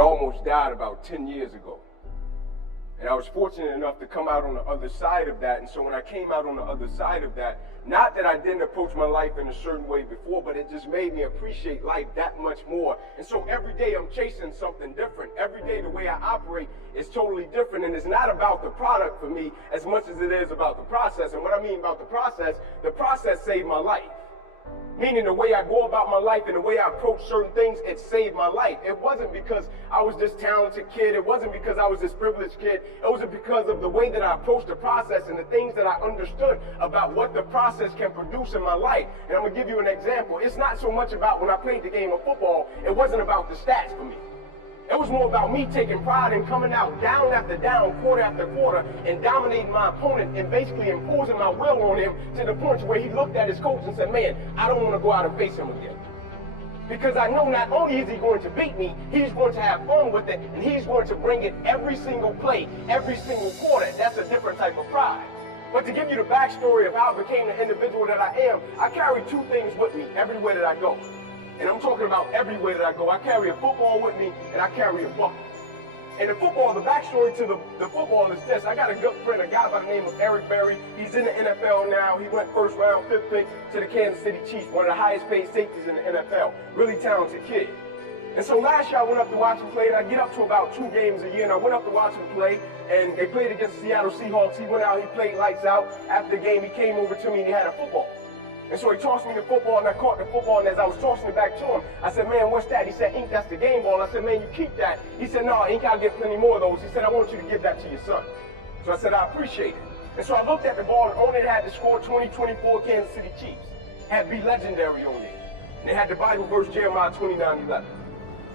almost died about 10 years ago. And I was fortunate enough to come out on the other side of that. And so when I came out on the other side of that, not that I didn't approach my life in a certain way before, but it just made me appreciate life that much more. And so every day I'm chasing something different. Every day the way I operate is totally different. And it's not about the product for me as much as it is about the process. And what I mean about the process saved my life. Meaning the way I go about my life and the way I approach certain things, it saved my life. It wasn't because I was this talented kid. It wasn't because I was this privileged kid. It was because of the way that I approached the process and the things that I understood about what the process can produce in my life. And I'm going to give you an example. It's not so much about when I played the game of football, it wasn't about the stats for me. It was more about me taking pride in coming out down after down, quarter after quarter, and dominating my opponent and basically imposing my will on him to the point where he looked at his coach and said, man, I don't want to go out and face him again. Because I know not only is he going to beat me, he's going to have fun with it, and he's going to bring it every single play, every single quarter. That's a different type of pride. But to give you the backstory of how I became the individual that I am, I carry two things with me everywhere that I go. And I'm talking about everywhere that I go. I carry a football with me, and I carry a bucket. And the football, the backstory to the football is this. I got a good friend, a guy by the name of Eric Berry. He's in the NFL now. He went first round, fifth pick to the Kansas City Chiefs, one of the highest paid safeties in the NFL. Really talented kid. And so last year I went up to watch him play, and I get up to about 2 games a year, and I went up to watch him play, and they played against the Seattle Seahawks. He went out, he played lights out. After the game, he came over to me, and he had a football. And so he tossed me the football, and I caught the football, and as I was tossing it back to him, I said, man, what's that? He said, Ink, that's the game ball. I said, man, you keep that. He said, no, Ink, I'll get plenty more of those. He said, I want you to give that to your son. So I said, I appreciate it. And so I looked at the ball, and on it had the score 2024 Kansas City Chiefs. Had Be Legendary on it. And they had the Bible verse Jeremiah 29:11.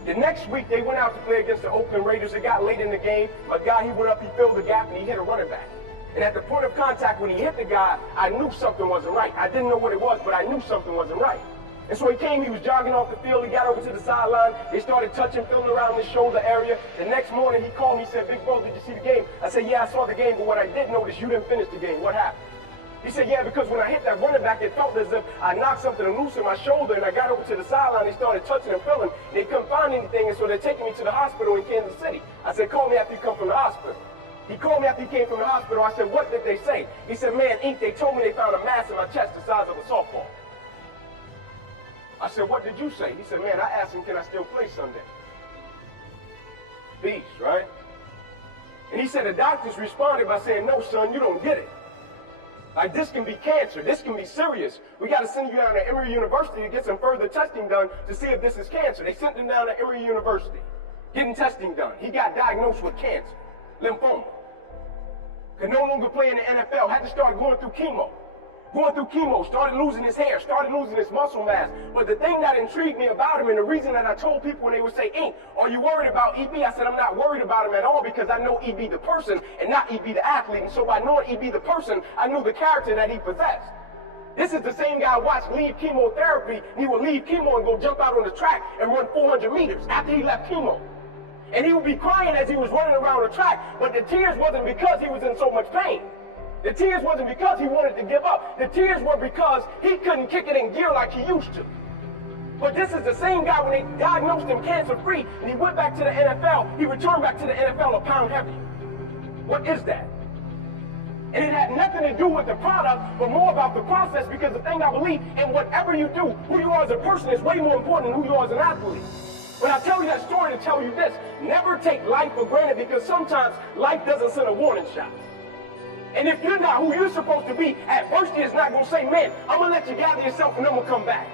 The next week, they went out to play against the Oakland Raiders. It got late in the game. My guy, he went up, he filled the gap, and he hit a running back. And at the point of contact, when he hit the guy, I knew something wasn't right. I didn't know what it was, but I knew something wasn't right. And so he came, he was jogging off the field, he got over to the sideline, they started touching, feeling around his shoulder area. The next morning, he called me, he said, Big Bro, did you see the game? I said, yeah, I saw the game, but what I did notice, you didn't finish the game. What happened? He said, yeah, because when I hit that running back, it felt as if I knocked something loose in my shoulder, and I got over to the sideline, they started touching and feeling, and they couldn't find anything, and so they're taking me to the hospital in Kansas City. I said, call me after you come from the hospital. He called me after he came from the hospital. I said, what did they say? He said, man, Ink, they told me they found a mass in my chest the size of a softball. I said, what did you say? He said, man, I asked him, can I still play Sunday? Beast, right? And he said, the doctors responded by saying, no, son, you don't get it. Like, this can be cancer. This can be serious. We got to send you down to Emory University to get some further testing done to see if this is cancer. They sent him down to Emory University, getting testing done. He got diagnosed with cancer, lymphoma. Could no longer play in the NFL, had to start going through chemo. Started losing his hair, started losing his muscle mass. But the thing that intrigued me about him, and the reason that I told people when they would say, Ink, are you worried about EB? I said, I'm not worried about him at all because I know EB the person and not EB the athlete. And so by knowing EB the person, I knew the character that he possessed. This is the same guy I watched leave chemotherapy, and he would leave chemo and go jump out on the track and run 400 meters after he left chemo. And he would be crying as he was running around the track, but the tears wasn't because he was in so much pain. The tears wasn't because he wanted to give up. The tears were because he couldn't kick it in gear like he used to. But this is the same guy when they diagnosed him cancer-free, and he went back to the NFL, he returned back to the NFL a pound heavier. What is that? And it had nothing to do with the product, but more about the process, because the thing I believe in whatever you do, who you are as a person is way more important than who you are as an athlete. When I tell you that story to tell you this, never take life for granted because sometimes life doesn't send a warning shot. And if you're not who you're supposed to be, adversity is not going to say, man, I'm going to let you gather yourself and I'm going to come back.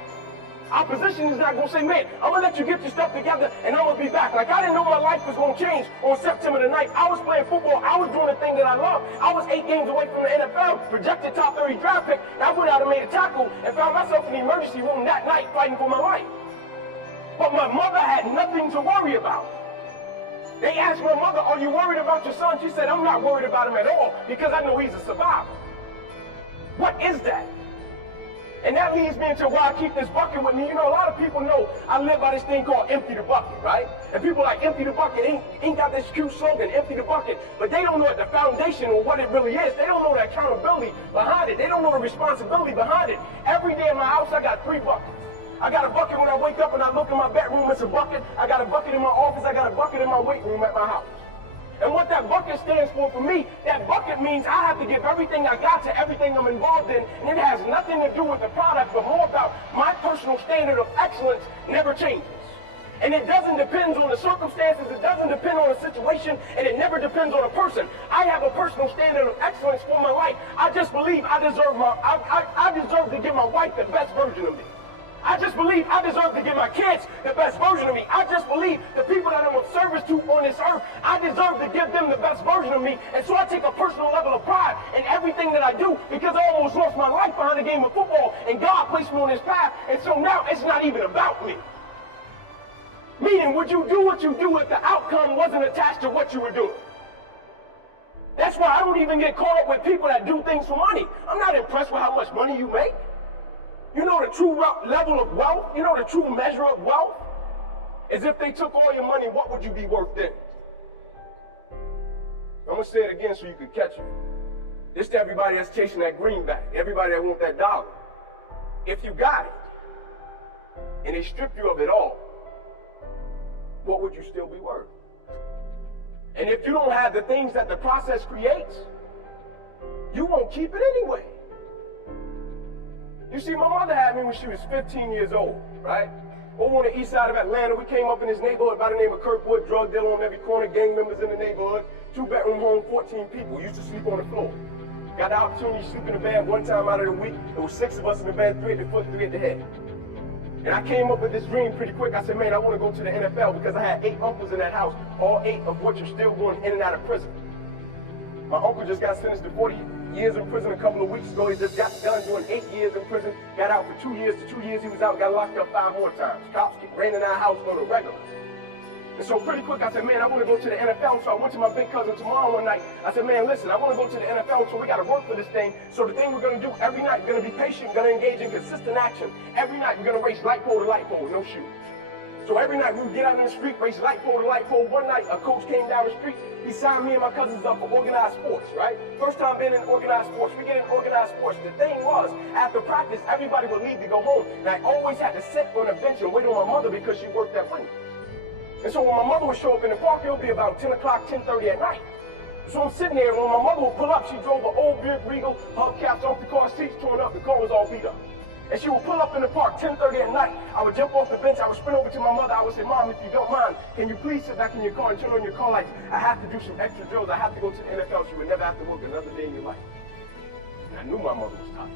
Opposition is not going to say, man, I'm going to let you get your stuff together and I'm going to be back. Like, I didn't know my life was going to change on September the 9th. I was playing football. I was doing the thing that I love. I was 8 games away from the NFL, projected top 30 draft pick. And I went out and made a tackle and found myself in the emergency room that night fighting for my life. But my mother had nothing to worry about. They asked my mother, are you worried about your son? She said, I'm not worried about him at all because I know he's a survivor. What is that? And that leads me into why I keep this bucket with me. You know, a lot of people know I live by this thing called empty the bucket, right? And people like empty the bucket ain't got this cute slogan, empty the bucket. But they don't know the foundation or what it really is. They don't know the accountability behind it. They don't know the responsibility behind it. Every day in my house, I got 3 buckets. I got a bucket when I wake up and I look in my bedroom, it's a bucket. I got a bucket in my office, I got a bucket bucket in my weight room at my house. And what that bucket stands for me, that bucket means I have to give everything I got to everything I'm involved in, and it has nothing to do with the product, but more about my personal standard of excellence never changes. And it doesn't depend on the circumstances, it doesn't depend on a situation, and it never depends on a person. I have a personal standard of excellence for my life. I just believe I deserve to give my wife the best version of me. I just believe I deserve to give my kids the best version of me. I just believe the people that I'm of service to on this earth, I deserve to give them the best version of me. And so I take a personal level of pride in everything that I do, because I almost lost my life behind a game of football, and God placed me on this path. And so now it's not even about me. Meaning, would you do what you do if the outcome wasn't attached to what you were doing? That's why I don't even get caught up with people that do things for money. I'm not impressed with how much money you make. You know the true level of wealth? You know the true measure of wealth? Is if they took all your money, what would you be worth then? I'm going to say it again so you can catch it. This to everybody that's chasing that greenback, everybody that wants that dollar. If you got it, and they stripped you of it all, what would you still be worth? And if you don't have the things that the process creates, you won't keep it anyway. You see, my mother had me when she was 15 years old, right? Over on the east side of Atlanta, we came up in this neighborhood by the name of Kirkwood, drug dealer on every corner, gang members in the neighborhood, 2-bedroom home, 14 people, used to sleep on the floor. Got the opportunity to sleep in the bed one time out of the week. There was 6 of us in the bed, 3 at the foot, 3 at the head. And I came up with this dream pretty quick. I said, man, I want to go to the NFL, because I had 8 uncles in that house, all 8 of which are still going in and out of prison. My uncle just got sentenced to 40 years in prison a couple of weeks ago. He just got done doing 8 years in prison, got out for 2 years. The 2 years he was out, got locked up 5 more times. Cops ran in our house on a regular. And so pretty quick, I said, man, I want to go to the NFL. So I went to my big cousin tomorrow one night. I said, man, listen, I want to go to the NFL, so we got to work for this thing. So the thing we're going to do every night, we're going to be patient, going to engage in consistent action. Every night, we're going to race light pole to light pole with no shoes. So every night, we would get out in the street, race light pole to light pole. One night, a coach came down the street. He signed me and my cousins up for organized sports, right? First time being in organized sports. We get in organized sports. The thing was, after practice, everybody would leave to go home. And I always had to sit on a bench and wait on my mother, because she worked that window. And so when my mother would show up in the park, it would be about 10 o'clock, 10:30 at night. So I'm sitting there, and when my mother would pull up, she drove an old big Regal, hubcaps off the car, seats torn up, the car was all beat up. And she would pull up in the park 10:30 at night. I would jump off the bench, I would sprint over to my mother, I would say, Mom, if you don't mind, can you please sit back in your car and turn on your car lights? I have to do some extra drills, I have to go to the NFL. She would never have to work another day in your life. And I knew my mother was tired.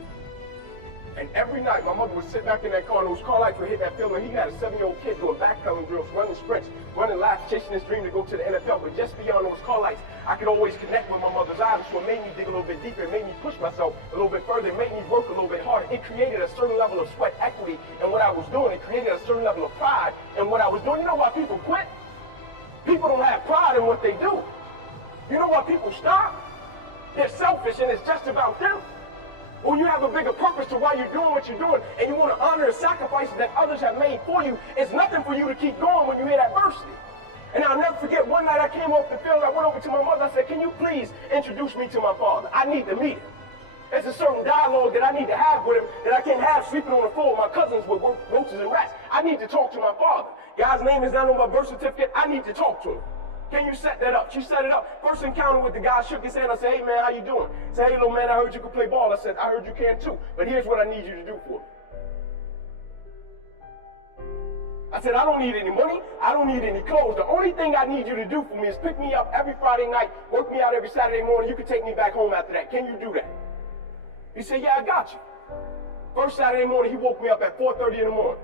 And every night, my mother would sit back in that car, and those car lights would hit that field, and he had a 7-year-old kid doing backpedaling drills, running sprints, running laps, chasing his dream to go to the NFL. But just beyond those car lights, I could always connect with my mother's eyes, so it made me dig a little bit deeper. It made me push myself a little bit further. It made me work a little bit harder. It created a certain level of sweat equity in what I was doing. It created a certain level of pride in what I was doing. You know why people quit? People don't have pride in what they do. You know why people stop? They're selfish, and it's just about them. Or you have a bigger purpose to why you're doing what you're doing, and you want to honor the sacrifices that others have made for you. It's nothing for you to keep going when you hit adversity. And I'll never forget, one night I came off the field, I went over to my mother, I said, can you please introduce me to my father? I need to meet him. There's a certain dialogue that I need to have with him that I can't have sleeping on the floor with my cousins with roaches and rats. I need to talk to my father. Guy's name is not on my birth certificate. I need to talk to him. Can you set that up? She set it up. First encounter with the guy, shook his hand. I said, hey, man, how you doing? He said, hey, little man, I heard you can play ball. I said, I heard you can too. But here's what I need you to do for me. I said, I don't need any money. I don't need any clothes. The only thing I need you to do for me is pick me up every Friday night, work me out every Saturday morning. You can take me back home after that. Can you do that? He said, yeah, I got you. First Saturday morning, he woke me up at 4:30 in the morning.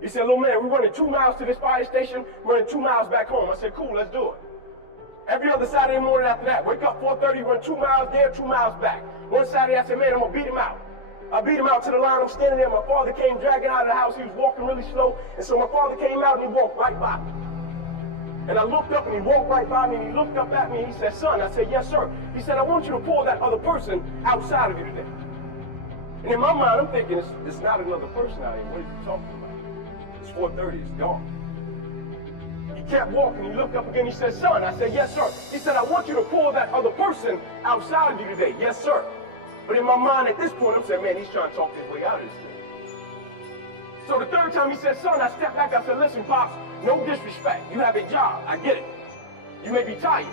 He said, little man, we're running 2 miles to this fire station, running 2 miles back home. I said, cool, let's do it. Every other Saturday morning after that, wake up 4:30, run 2 miles there, 2 miles back. One Saturday, I said, man, I'm going to beat him out. I beat him out to the line. I'm standing there. My father came dragging out of the house. He was walking really slow. And so my father came out and he walked right by me. And I looked up and he walked right by me and he looked up at me and he said, son, I said, yes, sir. He said, I want you to pull that other person outside of you today. And in my mind, I'm thinking, it's not another person out here. What are you talking about? It's 4:30. It's dark. He kept walking. He looked up again. He said, son. I said, yes, sir. He said, I want you to pull that other person outside of you today. Yes, sir. But in my mind at this point, I'm saying, man, he's trying to talk his way out of this thing. So the third time he said, son, I stepped back. I said, listen, Pops, No disrespect. You have a job. I get it. You may be tired.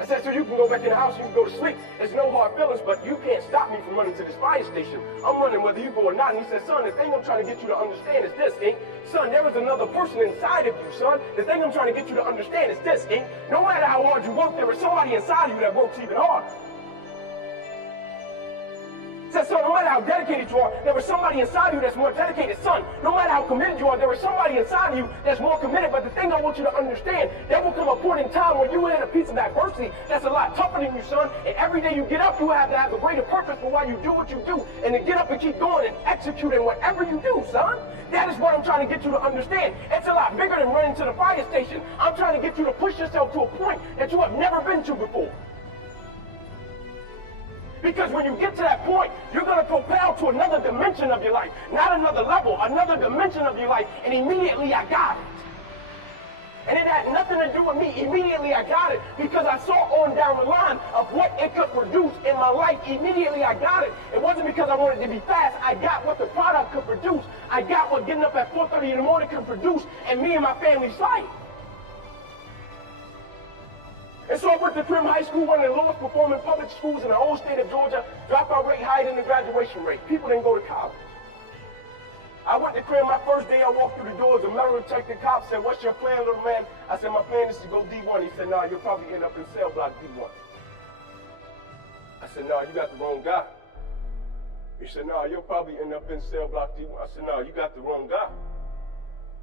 I said, so you can go back in the house, you can go to sleep. There's no hard feelings, but you can't stop me from running to this fire station. I'm running whether you go or not. And he said, son, the thing I'm trying to get you to understand is this, Ink. Son, there is another person inside of you, son. The thing I'm trying to get you to understand is this, Ink. No matter how hard you work, there is somebody inside of you that works even harder. Said, son, no matter how dedicated you are, there is somebody inside of you that's more dedicated. Son, no matter how committed you are, there is somebody inside of you that's more committed. But the thing I want you to understand, there will come a point in time where you will hit a piece of adversity that's a lot tougher than you, son. And every day you get up, you have to have a greater purpose for why you do what you do. And to get up and keep going and executing whatever you do, son. That is what I'm trying to get you to understand. It's a lot bigger than running to the fire station. I'm trying to get you to push yourself to a point that you have never been to before. Because when you get to that point, you're going to propel to another dimension of your life. Not another level, another dimension of your life. And immediately I got it. And it had nothing to do with me. Immediately I got it because I saw on down the line of what it could produce in my life. Immediately I got it. It wasn't because I wanted to be fast. I got what the product could produce. I got what getting up at 4:30 in the morning could produce in me and my family's life. And so I went to Trim High School, one of the lowest performing public schools in the whole state of Georgia. Dropout rate higher than the graduation rate. People didn't go to college. I went to Trim my first day. I walked through the doors. A metal detector cop said, "What's your plan, little man?" I said, "My plan is to go D1." He said, "No, you'll probably end up in cell block D1." I said, "No, you got the wrong guy." He said, "No, you'll probably end up in cell block D1." I said, "No, you got the wrong guy."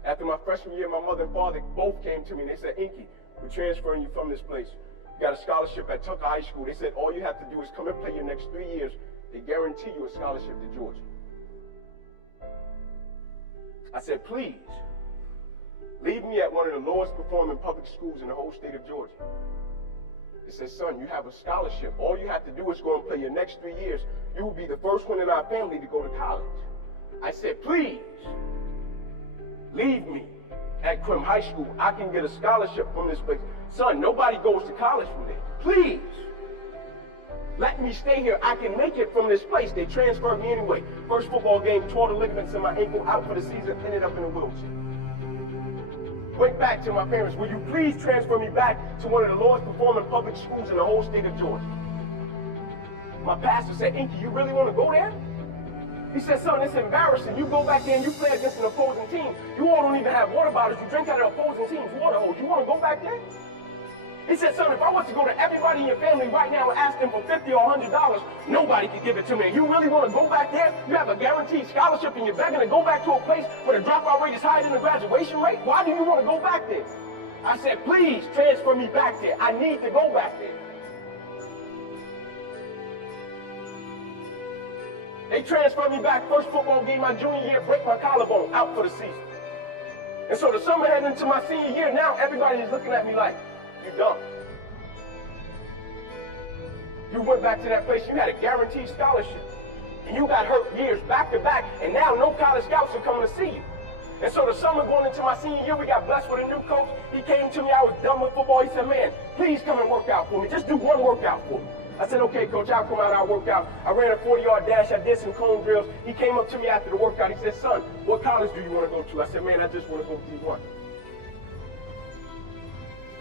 After my freshman year, my mother and father both came to me and they said, "Inky, we're transferring you from this place. You got a scholarship at Tucker High School." They said, "All you have to do is come and play your next 3 years. They guarantee you a scholarship to Georgia." I said, "Please, leave me at one of the lowest performing public schools in the whole state of Georgia." They said, "Son, you have a scholarship. All you have to do is go and play your next 3 years. You will be the first one in our family to go to college." I said, "Please, leave me at Trim High School. I can get a scholarship from this place. Son, nobody goes to college from there. Please, let me stay here. I can make it from this place." They transferred me anyway. First football game, tore the ligaments in my ankle, out for the season, ended up in a wheelchair. Went back to my parents, "Will you please transfer me back to one of the lowest performing public schools in the whole state of Georgia?" My pastor said, "Inky, you really want to go there?" He said, "Son, it's embarrassing. You go back there and you play against an opposing team. You all don't even have water bottles. You drink out of opposing team's water hose. You want to go back there?" He said, "Son, if I was to go to everybody in your family right now and ask them for $50 or $100, nobody could give it to me. You really want to go back there? You have a guaranteed scholarship and you're begging to go back to a place where the dropout rate is higher than the graduation rate? Why do you want to go back there?" I said, "Please transfer me back there. I need to go back there." They transferred me back. First football game my junior year, break my collarbone, out for the season. And so the summer heading into my senior year, now everybody is looking at me like, "You dumb. You went back to that place, you had a guaranteed scholarship, and you got hurt years back to back, and now no college scouts are coming to see you." And so the summer going into my senior year, we got blessed with a new coach. He came to me, I was done with football. He said, "Man, please come and work out for me. Just do one workout for me." I said, "Okay, coach, I'll come out, I'll work out." I ran a 40-yard dash, I did some cone drills. He came up to me after the workout, he said, "Son, what college do you want to go to?" I said, "Man, I just want to go D1.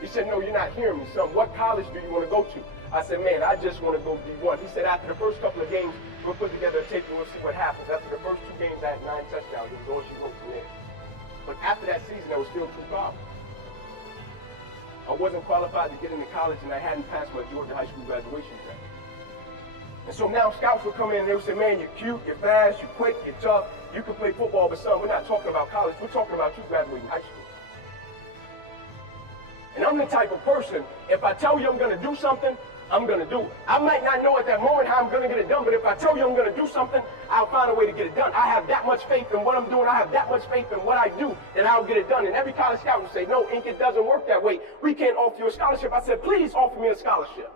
He said, "No, you're not hearing me, son. What college do you want to go to?" I said, "Man, I just want to go D1. He said, "After the first couple of games, we'll put together a tape and we'll see what happens." After the first 2 games, I had 9 touchdowns. It was all she wrote from there. But after that season, there was still 2 problems. I wasn't qualified to get into college, and I hadn't passed my Georgia high school graduation test. And so now scouts would come in and they would say, "Man, you're cute, you're fast, you're quick, you're tough. You can play football, but son, we're not talking about college. We're talking about you graduating high school." And I'm the type of person, if I tell you I'm going to do something, I'm going to do it. I might not know at that moment how I'm going to get it done, but if I tell you I'm going to do something, I'll find a way to get it done. I have that much faith in what I'm doing. I have that much faith in what I do, and I'll get it done. And every college scout would say, "No, Ink, it doesn't work that way. We can't offer you a scholarship." I said, "Please offer me a scholarship."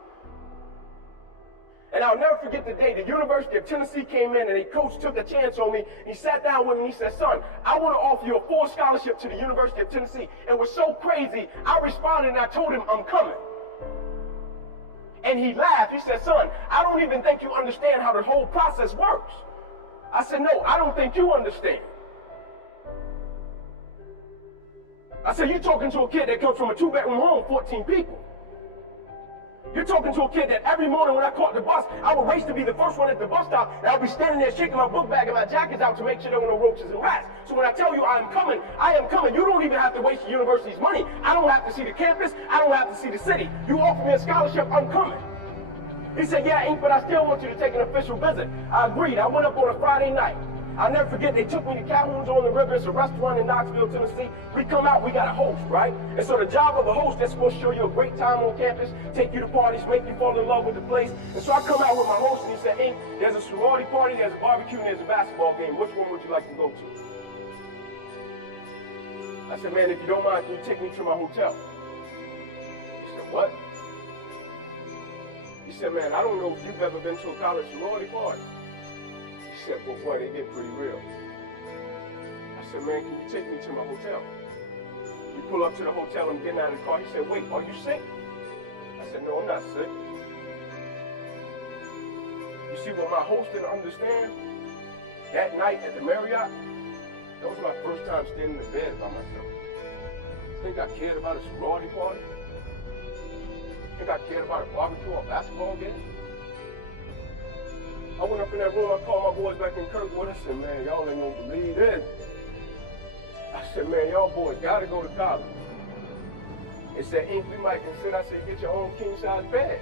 And I'll never forget the day the University of Tennessee came in and a coach took a chance on me. He sat down with me and he said, "Son, I want to offer you a full scholarship to the University of Tennessee." It was so crazy. I responded and I told him, "I'm coming." And he laughed. He said, "Son, I don't even think you understand how the whole process works." I said, "No, I don't think you understand." I said, you're talking to a kid that comes from a 2-bedroom home, 14 people. You're talking to a kid that every morning when I caught the bus, I would race to be the first one at the bus stop, and I would be standing there shaking my book bag and my jackets out to make sure there were no roaches and rats. So when I tell you I am coming, I am coming. You don't even have to waste the university's money. I don't have to see the campus. I don't have to see the city. You offer me a scholarship, I'm coming. He said, yeah, Ink, but I still want you to take an official visit. I agreed. I went up on a Friday night. I'll never forget, they took me to Calhoun's on the River. It's a restaurant in Knoxville, Tennessee. We come out, we got a host, right? And so the job of a host, that's supposed to show you a great time on campus, take you to parties, make you fall in love with the place. And so I come out with my host, and he said, Ink, there's a sorority party, there's a barbecue, and there's a basketball game. Which one would you like to go to? I said, man, if you don't mind, can you take me to my hotel? He said, what? He said, man, I don't know if you've ever been to a college sorority party. He said, well, boy, they get pretty real. I said, man, can you take me to my hotel? We pull up to the hotel, I'm getting out of the car. He said, wait, are you sick? I said, no, I'm not sick. You see, what my host didn't understand, that night at the Marriott, that was my first time staying in the bed by myself. Think I cared about a sorority party? Think I cared about a barbecue or a basketball game? I went up in that room, I called my boys back in Kirkwood. I said, man, y'all ain't gonna believe this. I said, man, y'all boys gotta go to college. They said, Ink, we might consider. I said, get your own king-size bed.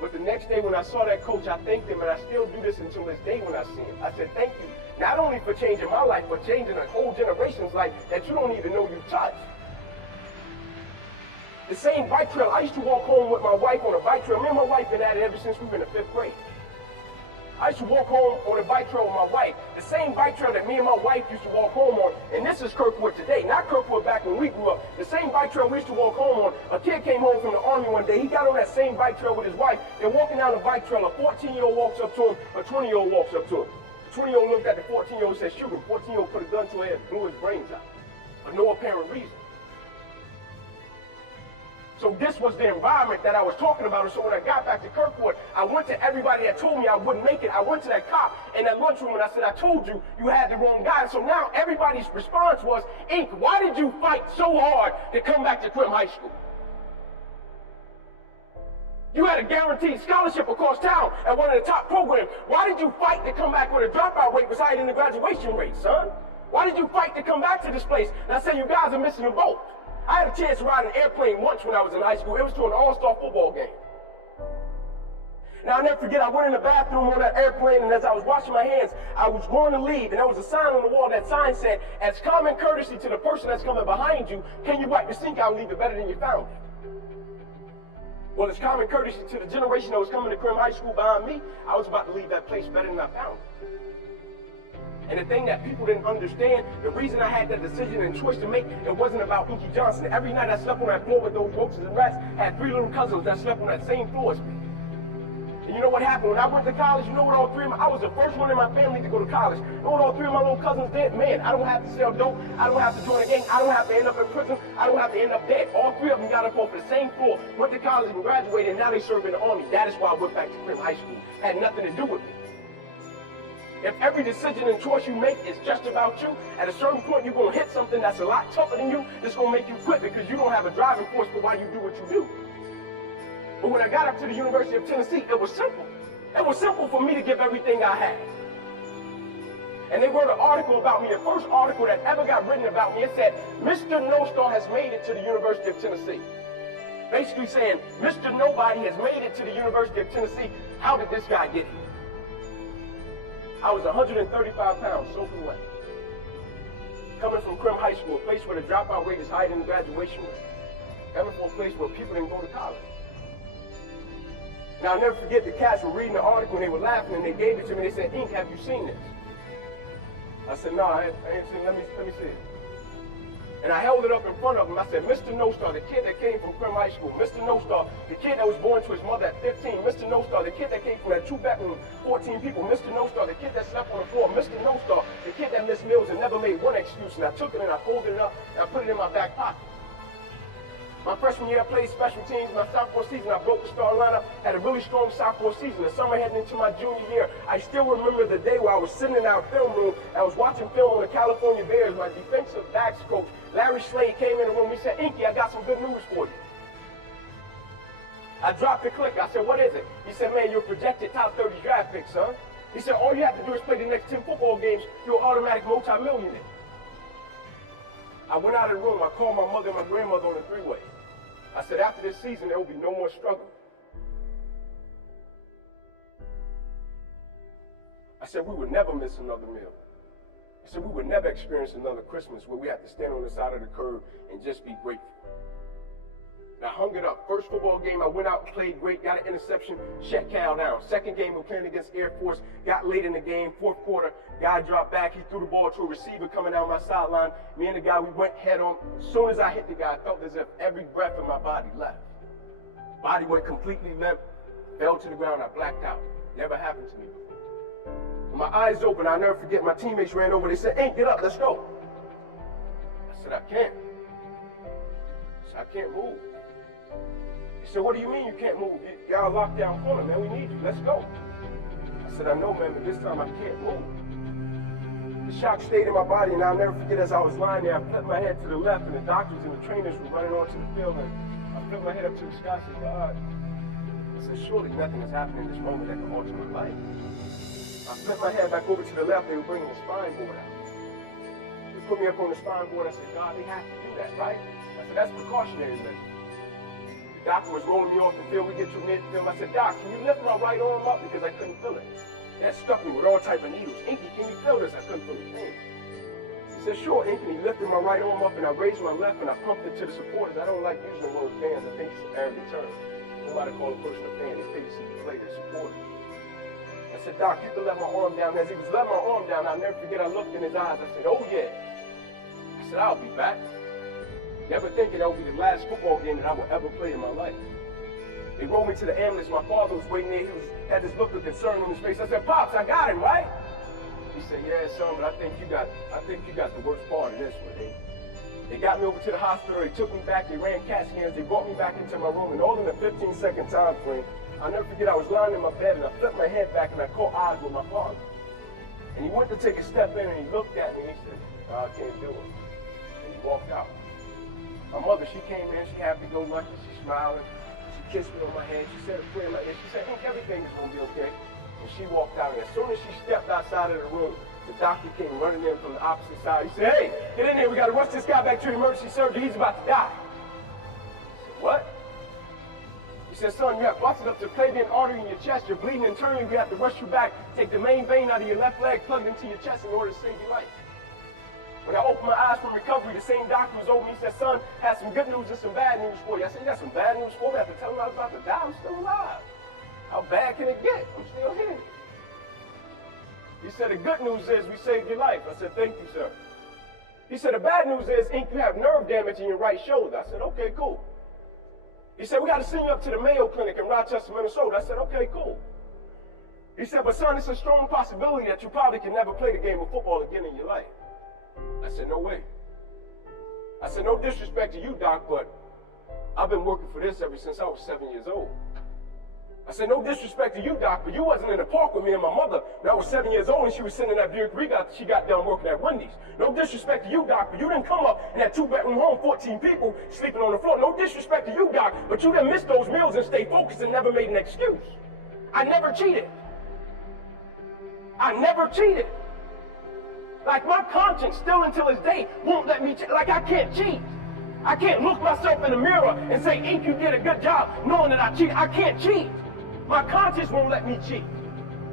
But the next day when I saw that coach, I thanked him, and I still do this until this day when I see him. I said, thank you, not only for changing my life, but changing a whole generation's life that you don't even know you touched. The same bike trail, I used to walk home with my wife on a bike trail. Me and my wife been at it ever since we were in the 5th grade. I used to walk home on a bike trail with my wife. The same bike trail that me and my wife used to walk home on, and this is Kirkwood today, not Kirkwood back when we grew up. The same bike trail we used to walk home on. A kid came home from the army one day. He got on that same bike trail with his wife. They're walking down the bike trail. A 14-year-old walks up to him. A 20-year-old walks up to him. The 20-year-old looked at the 14-year-old and said, shoot him. 14-year-old put a gun to her head and blew his brains out for no apparent reason. So this was the environment that I was talking about. And so when I got back to Kirkwood, I went to everybody that told me I wouldn't make it. I went to that cop in that lunchroom and I said, I told you, you had the wrong guy. So now everybody's response was, Ink, why did you fight so hard to come back to Crim High School? You had a guaranteed scholarship across town at one of the top programs. Why did you fight to come back when the dropout rate was higher than the graduation rate, son? Why did you fight to come back to this place? And I said, you guys are missing the boat. I had a chance to ride an airplane once when I was in high school. It was to an all-star football game. Now, I'll never forget, I went in the bathroom on that airplane, and as I was washing my hands, I was going to leave, and there was a sign on the wall. That sign said, as common courtesy to the person that's coming behind you, can you wipe the sink out and leave it better than you found it? Well, as common courtesy to the generation that was coming to Crim High School behind me, I was about to leave that place better than I found it. And the thing that people didn't understand, the reason I had that decision and choice to make, it wasn't about Inky Johnson. Every night I slept on that floor with those roaches and rats. I had 3 little cousins that slept on that same floor as me. And you know what happened? When I went to college, you know what all 3 of them, I was the first one in my family to go to college. You know what all 3 of my little cousins did? Man, I don't have to sell dope. I don't have to join a gang. I don't have to end up in prison. I don't have to end up dead. All 3 of them got up off the same floor, went to college and graduated, and now they serve in the Army. That is why I went back to Crim High School. Had nothing to do with me. If every decision and choice you make is just about you, at a certain point you're going to hit something that's a lot tougher than you, that's going to make you quit because you don't have a driving force for why you do what you do. But when I got up to the University of Tennessee, it was simple. It was simple for me to give everything I had. And they wrote an article about me, the first article that ever got written about me. It said, Mr. No Star has made it to the University of Tennessee. Basically saying, Mr. Nobody has made it to the University of Tennessee. How did this guy get here? I was 135 pounds, soaking wet. Coming from Crim High School, a place where the dropout rate is higher than the graduation rate. Coming from a place where people didn't go to college. Now, I'll never forget, the cats were reading the article and they were laughing and they gave it to me. They said, Ink, have you seen this? I said, no, I ain't seen it. Let me see it. And I held it up in front of him. I said, Mr. No Star, the kid that came from Crim High School. Mr. No Star, the kid that was born to his mother at 15. Mr. No Star, the kid that came from that 2-bedroom, 14 people. Mr. No Star, the kid that slept on the floor. Mr. No Star, the kid that missed meals and never made one excuse. And I took it and I folded it up and I put it in my back pocket. My freshman year, I played special teams. My sophomore season, I broke the star lineup, had a really strong sophomore season. The summer heading into my junior year, I still remember the day where I was sitting in our film room. I was watching film on the California Bears. My defensive backs coach, Larry Slade, came in the room. He said, Inky, I got some good news for you. I dropped the click. I said, what is it? He said, man, you're projected top 30 draft pick, son. He said, all you have to do is play the next 10 football games. You're an automatic multi-millionaire. I went out of the room. I called my mother and my grandmother on the three-way. I said, after this season, there will be no more struggle. I said, we would never miss another meal. I said, we would never experience another Christmas where we have to stand on the side of the curb and just be grateful. And I hung it up. First football game, I went out and played great, got an interception, shut Cal down. Second game, we were playing against Air Force, got late in the game, fourth quarter, guy dropped back, he threw the ball to a receiver coming down my sideline. Me and the guy, we went head on. As soon as I hit the guy, I felt as if every breath in my body left. Body went completely limp, fell to the ground, I blacked out. Never happened to me before. When my eyes opened, I'll never forget, my teammates ran over, they said, Ink, get up, let's go. I said, I can't. I said, I can't move. He said, what do you mean you can't move? Y'all locked down corner, man, we need you, let's go. I said, I know, man, but this time I can't move. The shock stayed in my body, and I'll never forget, as I was lying there, I flipped my head to the left, and the doctors and the trainers were running onto the field, and I flipped my head up to the sky and said, God, I said, surely nothing has happened in this moment that can alter my life. I flipped my head back over to the left, they were bringing the spine board out. They put me up on the spine board, I said, God, they have to do that, right? I said, that's precautionary measure. The doctor was rolling me off the field, we get to midfield. I said, Doc, can you lift my right arm up? Because I couldn't feel it. That stuck me with all type of needles. Inky, can you feel this? I couldn't feel a thing. He said, sure, Inky. He lifted my right arm up and I raised my left and I pumped it to the supporters. I don't like using the word fans. I think it's an arrogant term. Nobody call a person a fan. They pay to see you play, their supporters. I said, Doc, you can let my arm down. As he was letting my arm down, I'll never forget, I looked in his eyes. I said, oh yeah. I said, I'll be back. Never thinking that would be the last football game that I would ever play in my life. They rolled me to the ambulance. My father was waiting there. Had this look of concern on his face. I said, Pops, I got him, right? He said, yeah, son, but I think you got the worst part of this one, eh? They got me over to the hospital. They took me back. They ran CAT scans. They brought me back into my room. And all in a 15-second time frame, I'll never forget, I was lying in my bed and I flipped my head back and I caught eyes with my father. And he went to take a step in and he looked at me and he said, I can't do it. And he walked out. My mother, she came in, she happy-go-lucky, she smiled, she kissed me on my hand, she said a prayer in my ear, she said, Ink, everything is going to be okay. And she walked out, and as soon as she stepped outside of the room, the doctor came running in from the opposite side. He said, hey, get in there, we got to rush this guy back to the emergency surgery, he's about to die. I said, what? He said, son, you have busted up the Clavian artery in your chest, you're bleeding internally, we have to rush you back, take the main vein out of your left leg, plug it into your chest in order to save your life. When I opened my eyes from recovery, the same doctor was over me. He said, son, I have some good news and some bad news for you. I said, you got some bad news for me? I have to tell him I was about to die. I'm still alive. How bad can it get? I'm still here. He said, the good news is we saved your life. I said, thank you, sir. He said, the bad news is, Ink, you have nerve damage in your right shoulder. I said, okay, cool. He said, we got to send you up to the Mayo Clinic in Rochester, Minnesota. I said, okay, cool. He said, but son, it's a strong possibility that you probably can never play the game of football again in your life. I said, no way. I said, no disrespect to you, Doc, but I've been working for this ever since I was 7 years old. I said, no disrespect to you, Doc, but you wasn't in the park with me and my mother when I was 7 years old and she was sitting in that Buick Regal. She got done working at Wendy's. No disrespect to you, Doc, but you didn't come up in that two-bedroom home, 14 people sleeping on the floor. No disrespect to you, Doc, but you didn't miss those meals and stay focused and never made an excuse. I never cheated. I never cheated. Like, my conscience still until this day won't let me cheat. Like, I can't cheat. I can't look myself in the mirror and say, Ink, you did a good job, knowing that I cheated. I can't cheat. My conscience won't let me cheat.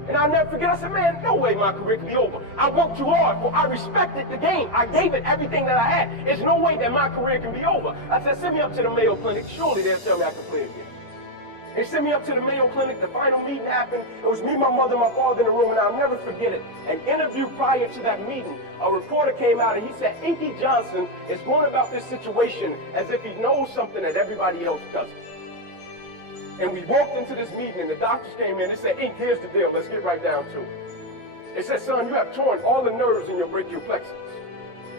And I'll never forget, I said, man, no way my career can be over. I worked too hard, for I respected the game. I gave it everything that I had. There's no way that my career can be over. I said, send me up to the Mayo Clinic. Surely they'll tell me I can play again. They sent me up to the Mayo Clinic. The final meeting happened. It was me, my mother, my father in the room, and I'll never forget it. An interview prior to that meeting, a reporter came out and he said, Inky Johnson is going about this situation as if he knows something that everybody else doesn't. And we walked into this meeting and the doctors came in and said, Ink, here's the deal. Let's get right down to it. They said, son, you have torn all the nerves in your brachial plexus.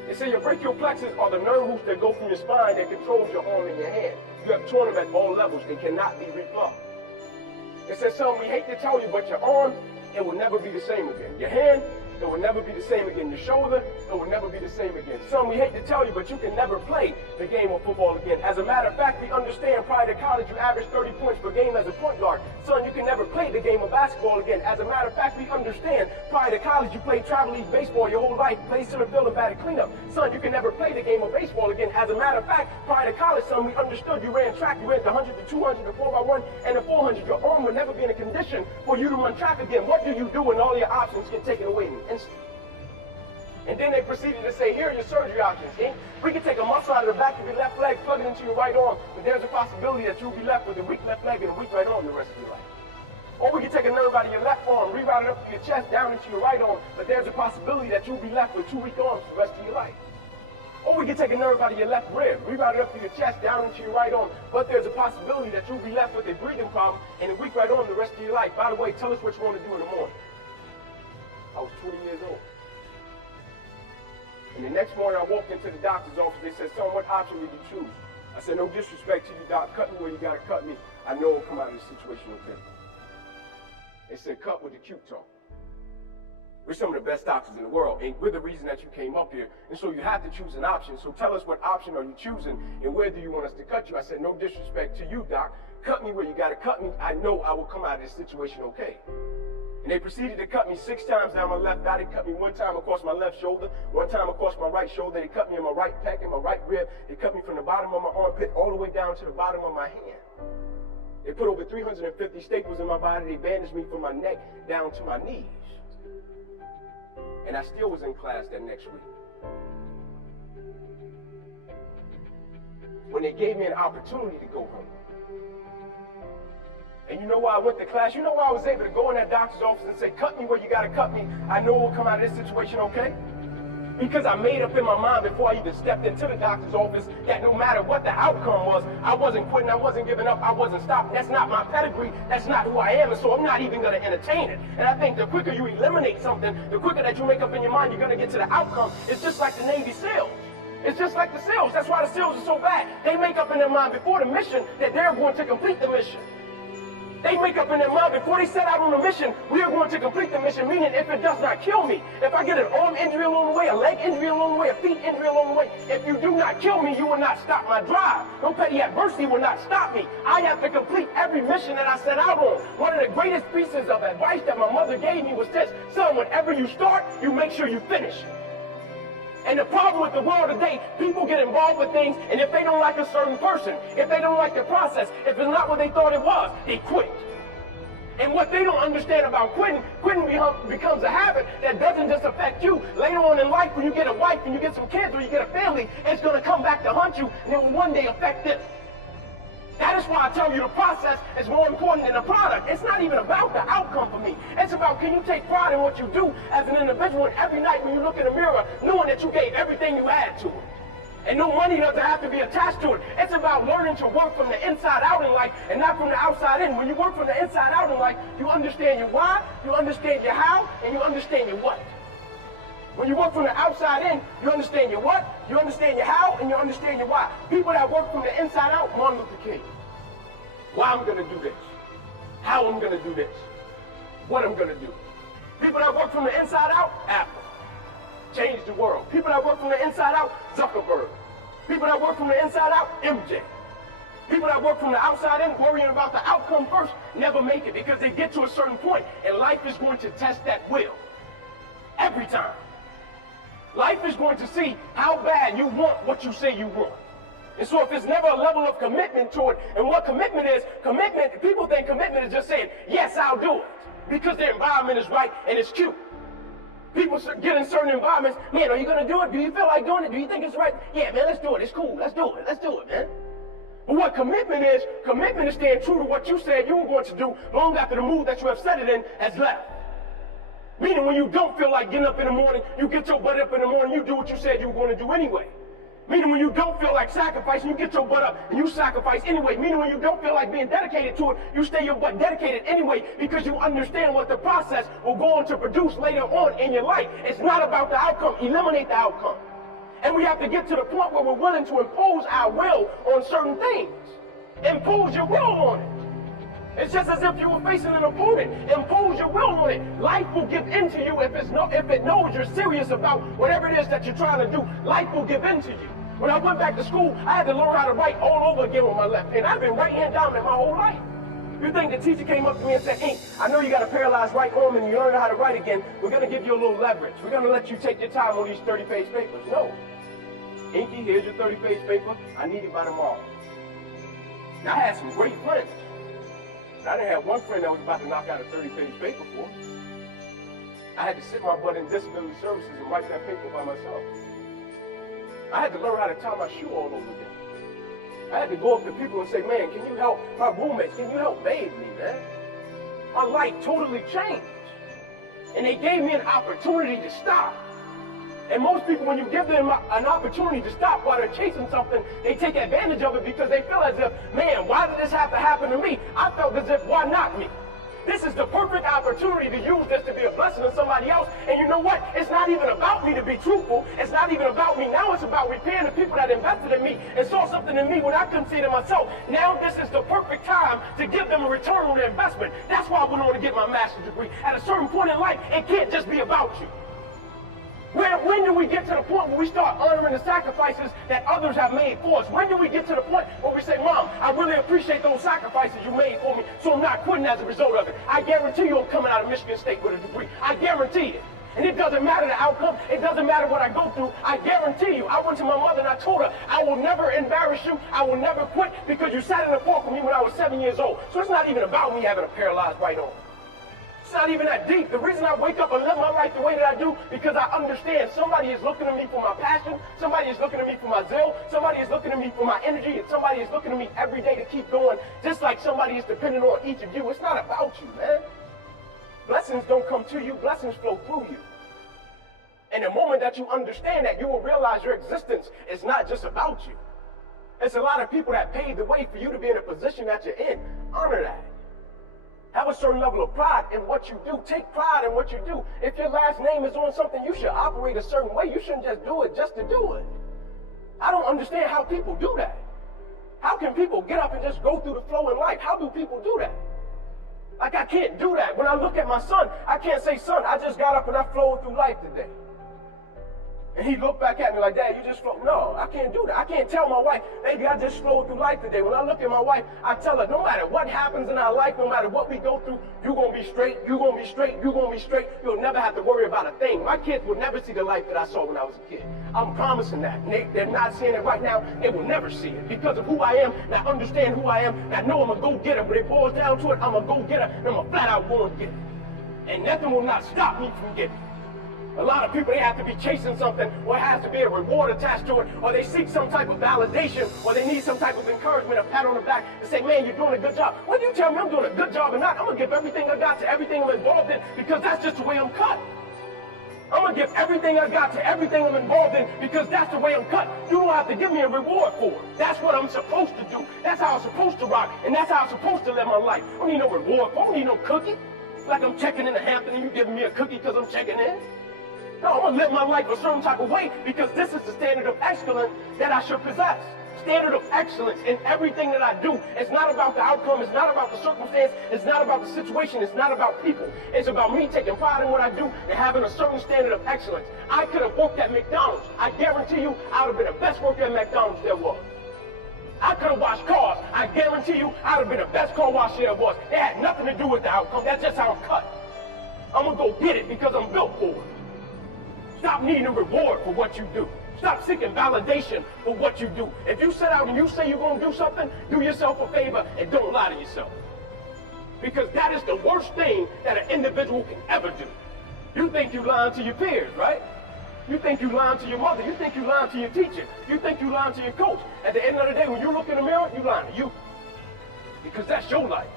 They say your brachial plexus are the nerve roots that go from your spine that controls your arm and your hand. You have torn them at all levels. They cannot be replugged. They said, son, we hate to tell you, but your arm, it will never be the same again. Your hand, it will never be the same again. Your shoulder, it will never be the same again. Son, we hate to tell you, but you can never play the game of football again. As a matter of fact, we understand prior to college, you averaged 30 points per game as a point guard. Son, you can never play the game of basketball again. As a matter of fact, we understand prior to college, you played travel league baseball your whole life, played center field and batted cleanup. Son, you can never play the game of baseball again. As a matter of fact, prior to college, son, we understood you ran track. You ran the 100, the 200, the 4x1, and the 400. Your arm would never be in a condition for you to run track again. What do you do when all your options get taken away in an instant? And then they proceeded to say, here are your surgery options, King. We can take a muscle out of the back of your left leg, plug it into your right arm, but there's a possibility that you'll be left with a weak left leg and a weak right arm the rest of your life. Or we can take a nerve out of your left arm, reroute it up to your chest, down into your right arm, but there's a possibility that you'll be left with 2 weak arms the rest of your life. Or we can take a nerve out of your left rib, reroute it up to your chest, down into your right arm, but there's a possibility that you'll be left with a breathing problem and a weak right arm the rest of your life. By the way, tell us what you want to do in the morning. I was 20 years old. And the next morning, I walked into the doctor's office. They said, son, what option did you choose? I said, no disrespect to you, doc. Cut me where you got to cut me. I know it'll come out of this situation okay. They said, cut with the cute talk. We're some of the best doctors in the world, and we're the reason that you came up here. And so you have to choose an option. So tell us what option are you choosing, and where do you want us to cut you? I said, no disrespect to you, doc. Cut me where you got to cut me. I know I will come out of this situation okay. And they proceeded to cut me 6 times down my left thigh. They cut me 1 time across my left shoulder, 1 time across my right shoulder. They cut me in my right pec and my right rib. They cut me from the bottom of my armpit all the way down to the bottom of my hand. They put over 350 staples in my body. They bandaged me from my neck down to my knees. And I still was in class that next week. When they gave me an opportunity to go home. And you know why I went to class? You know why I was able to go in that doctor's office and say, cut me where you gotta cut me. I know we'll come out of this situation okay? Because I made up in my mind before I even stepped into the doctor's office that no matter what the outcome was, I wasn't quitting, I wasn't giving up, I wasn't stopping. That's not my pedigree, that's not who I am, and so I'm not even gonna entertain it. And I think the quicker you eliminate something, the quicker that you make up in your mind you're gonna get to the outcome. It's just like the Navy SEALs. It's just like the SEALs. That's why the SEALs are so bad. They make up in their mind before the mission that they're going to complete the mission. They make up in their mind before they set out on a mission, we are going to complete the mission, meaning if it does not kill me, if I get an arm injury along the way, a leg injury along the way, a feet injury along the way, if you do not kill me, you will not stop my drive. No petty adversity will not stop me. I have to complete every mission that I set out on. One of the greatest pieces of advice that my mother gave me was this: son, whenever you start, you make sure you finish. And the problem with the world today, people get involved with things, and if they don't like a certain person, if they don't like the process, if it's not what they thought it was, they quit. And what they don't understand about quitting becomes a habit that doesn't just affect you. Later on in life, when you get a wife and you get some kids or you get a family, it's going to come back to haunt you, and it will one day affect them. That is why I tell you the process is more important than the product. It's not even about the outcome for me. It's about, can you take pride in what you do as an individual, and every night when you look in the mirror, knowing that you gave everything you had to it. And no money doesn't have to be attached to it. It's about learning to work from the inside out in life and not from the outside in. When you work from the inside out in life, you understand your why, you understand your how, and you understand your what. When you work from the outside in, you understand your what, you understand your how, and you understand your why. People that work from the inside out, Martin Luther King. Why I'm gonna do this, how I'm gonna do this, what I'm gonna do. People that work from the inside out, Apple. Change the world. People that work from the inside out, Zuckerberg. People that work from the inside out, MJ. People that work from the outside in, worrying about the outcome first, never make it, because they get to a certain point and life is going to test that will. Every time. Life is going to see how bad you want what you say you want. And so if there's never a level of commitment to it, and what commitment is, people think commitment is just saying, yes, I'll do it, because the environment is right and it's cute. People get in certain environments, man, are you going to do it? Do you feel like doing it? Do you think it's right? Yeah, man, let's do it. It's cool. Let's do it. Let's do it, man. But what commitment is staying true to what you said you were going to do long after the mood that you have set it in has left. Meaning when you don't feel like getting up in the morning, you get your butt up in the morning, you do what you said you were going to do anyway. Meaning when you don't feel like sacrificing, you get your butt up and you sacrifice anyway. Meaning when you don't feel like being dedicated to it, you stay your butt dedicated anyway, because you understand what the process will go on to produce later on in your life. It's not about the outcome. Eliminate the outcome. And we have to get to the point where we're willing to impose our will on certain things. Impose your will on it. It's just as if you were facing an opponent. Impose your will on it. Life will give in to you if it knows you're serious about whatever it is that you're trying to do. Life will give in to you. When I went back to school, I had to learn how to write all over again with my left hand. I've been right-hand dominant my whole life. You think the teacher came up to me and said, Ink, I know you got a paralyzed right arm and you learn how to write again. We're going to give you a little leverage. We're going to let you take your time on these 30-page papers. No. Inky, here's your 30-page paper. I need it by tomorrow. Now, I had some great friends. But I didn't have one friend that was about to knock out a 30-page paper for me. I had to sit my butt in disability services and write that paper by myself. I had to learn how to tie my shoe all over again. I had to go up to people and say, man, can you help my roommates? Can you help bathe me, man? My life totally changed. And they gave me an opportunity to stop. And most people, when you give them an opportunity to stop while they're chasing something, they take advantage of it because they feel as if, man, why did this have to happen to me? I felt as if, why not me? This is the perfect opportunity to use this to be a blessing to somebody else. And you know what? It's not even about me to be truthful. It's not even about me. Now it's about repaying the people that invested in me and saw something in me when I couldn't see it in myself. Now this is the perfect time to give them a return on their investment. That's why I went on to get my master's degree. At a certain point in life, it can't just be about you. When do we get to the point where we start honoring the sacrifices that others have made for us? When do we get to the point where we say, Mom, I really appreciate those sacrifices you made for me, so I'm not quitting as a result of it. I guarantee you I'm coming out of Michigan State with a degree. I guarantee it. And it doesn't matter the outcome. It doesn't matter what I go through. I guarantee you. I went to my mother and I told her, I will never embarrass you. I will never quit because you sat in the park with me when I was 7 years old. So it's not even about me having a paralyzed right arm. It's not even that deep. The reason I wake up and live my life the way that I do, because I understand somebody is looking at me for my passion, somebody is looking at me for my zeal, somebody is looking at me for my energy, and somebody is looking at me every day to keep going, just like somebody is depending on each of you. It's not about you, man. Blessings don't come to you, blessings flow through you. And the moment that you understand that, you will realize your existence is not just about you. It's a lot of people that paved the way for you to be in a position that you're in. Honor that. Have a certain level of pride in what you do. Take pride in what you do. If your last name is on something, you should operate a certain way. You shouldn't just do it just to do it. I don't understand how people do that. How can people get up and just go through the flow in life? How do people do that? Like, I can't do that. When I look at my son, I can't say, son, I just got up and I flowed through life today. And he looked back at me like, Dad, you just flowed. No, I can't do that. I can't tell my wife, baby, I just flowed through life today. When I look at my wife, I tell her, no matter what happens in our life, no matter what we go through, you're going to be straight, you're going to be straight, you're going to be straight. You'll never have to worry about a thing. My kids will never see the life that I saw when I was a kid. I'm promising that. They're not seeing it right now. They will never see it because of who I am. And I understand who I am. And I know I'm a go-getter. When it boils down to it, I'm a go-getter. And I'm a flat-out going to get it. And nothing will not stop me from getting it. A lot of people, they have to be chasing something, or it has to be a reward attached to it, or they seek some type of validation, or they need some type of encouragement, a pat on the back, to say, man, you're doing a good job. When you tell me I'm doing a good job or not, I'm going to give everything I got to everything I'm involved in, because that's just the way I'm cut. I'm going to give everything I got to everything I'm involved in, because that's the way I'm cut. You don't have to give me a reward for it. That's what I'm supposed to do. That's how I'm supposed to rock, and that's how I'm supposed to live my life. I don't need no reward for it. I don't need no cookie. Like I'm checking in the Hampton and you giving me a cookie because I'm checking in. No, I'm going to live my life a certain type of way because this is the standard of excellence that I should possess. Standard of excellence in everything that I do. It's not about the outcome. It's not about the circumstance. It's not about the situation. It's not about people. It's about me taking pride in what I do and having a certain standard of excellence. I could have worked at McDonald's. I guarantee you I would have been the best worker at McDonald's there was. I could have washed cars. I guarantee you I would have been the best car washer there was. It had nothing to do with the outcome. That's just how I'm cut. I'm going to go get it because I'm built for it. Stop needing a reward for what you do. Stop seeking validation for what you do. If you set out and you say you're going to do something, do yourself a favor and don't lie to yourself. Because that is the worst thing that an individual can ever do. You think you're lying to your peers, right? You think you're lying to your mother. You think you're lying to your teacher. You think you're lying to your coach. At the end of the day, when you look in the mirror, you're lying to you. Because that's your life.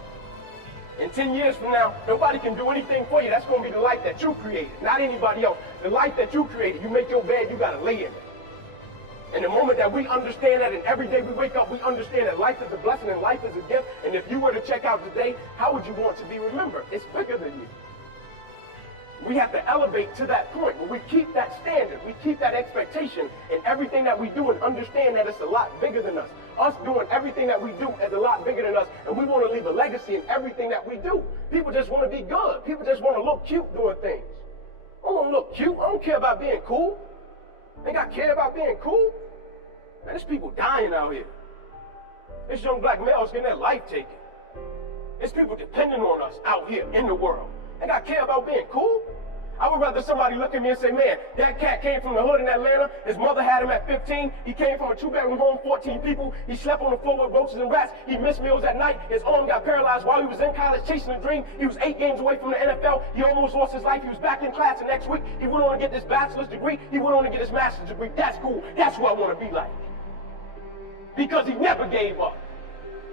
In 10 years from now, nobody can do anything for you. That's going to be the life that you created, not anybody else. The life that you created, you make your bed, you got to lay in it. And the moment that we understand that, and every day we wake up, we understand that life is a blessing and life is a gift. And if you were to check out today, how would you want to be remembered? It's bigger than you. We have to elevate to that point where we keep that standard, we keep that expectation in everything that we do and understand that it's a lot bigger than us. Us doing everything that we do is a lot bigger than us, and we want to leave a legacy in everything that we do. People just want to be good. People just want to look cute doing things. I don't want to look cute. I don't care about being cool. Think I care about being cool? Man, there's people dying out here. There's young black males getting their life taken. There's people depending on us out here in the world. Think I care about being cool? I would rather somebody look at me and say, man, that cat came from the hood in Atlanta. His mother had him at 15. He came from a 2-bedroom home, 14 people. He slept on the floor with roaches and rats. He missed meals at night. His arm got paralyzed while he was in college chasing a dream. He was 8 games away from the NFL. He almost lost his life. He was back in class the next week. He went on to get this bachelor's degree. He went on to get his master's degree. That's cool. That's who I want to be like. Because he never gave up.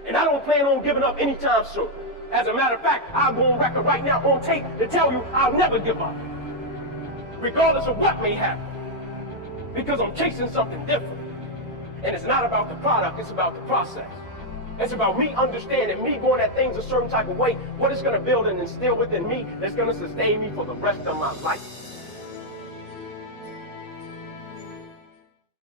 And I don't plan on giving up anytime soon. As a matter of fact, I'll go on record right now on tape to tell you I'll never give up. Regardless of what may happen. Because I'm chasing something different. And it's not about the product, it's about the process. It's about me understanding, me going at things a certain type of way, what it's going to build and instill within me that's going to sustain me for the rest of my life.